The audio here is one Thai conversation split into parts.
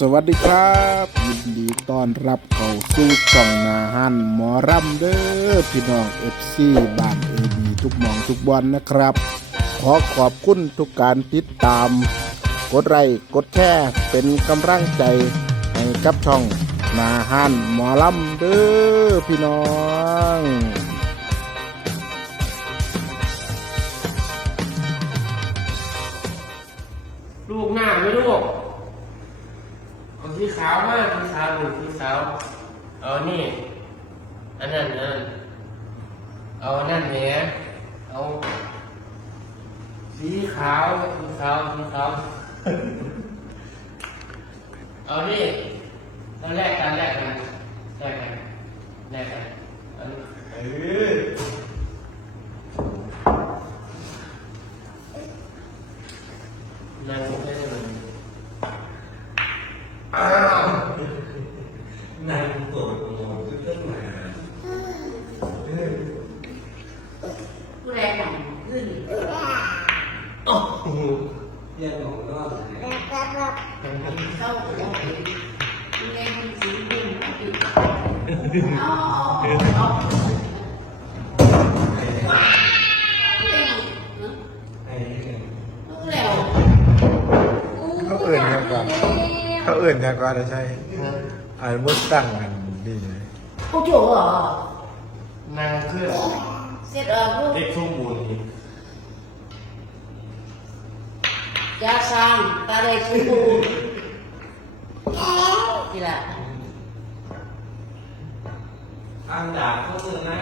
สวัสดีครับยินดีต้อนรับเข้าสู่ช่องนาฮันหมอรำเด้อพี่น้องเอฟซีบ้านเอบีทุกหมองทุกบอลนะครับ ขอขอบคุณทุกการติดตาม กดไลค์กดแชร์เป็นกำลังใจให้กับช่องนาฮันหมอรำเด้อพี่น้องลูกหน้าไม่ลูก สีขาวมากสีขาวหนึ่งสีขาวเอานี่ อันนั้นอันนั้นเอาอันนั่นแหมเอาสีขาวสีขาวสีขาวเอานี่ตอนแรกกันแรกกันแรกกันแรกกันอันนี้เออนั่งให้มัน นางโกรธโมคือเรื่องหมา ผู้ใดแต่งขึ้น โอ้โห เรื่องของนอก เข้าหัวผู้ใดมีสีดิ้นเอาเอาเอาผู้ใด ไอ้เรื่อง รู้แล้ว เขาเอื่นครับก่อนเขาเอื่นครับก่อนใช่ อันมุดตั้งอันดีเลยเขาโจเหรอนางเครื่องเสร็จแล้วลูกเด็กทุ่งบุญนี่ยาสร้างตาได้ฟูนี่แหละอ้างดาบเข้ามือนะ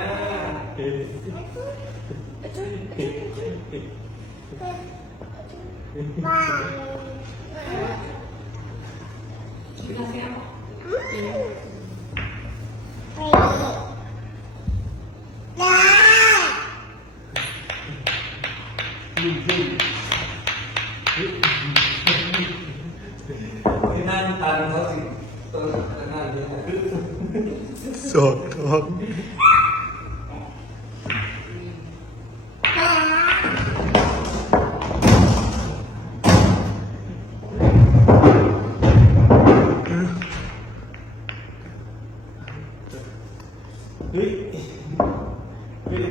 ที่นั่นตันเขาสิตัวนั่นเนี่ย โสดทอง เฮ้ยเฮ้ย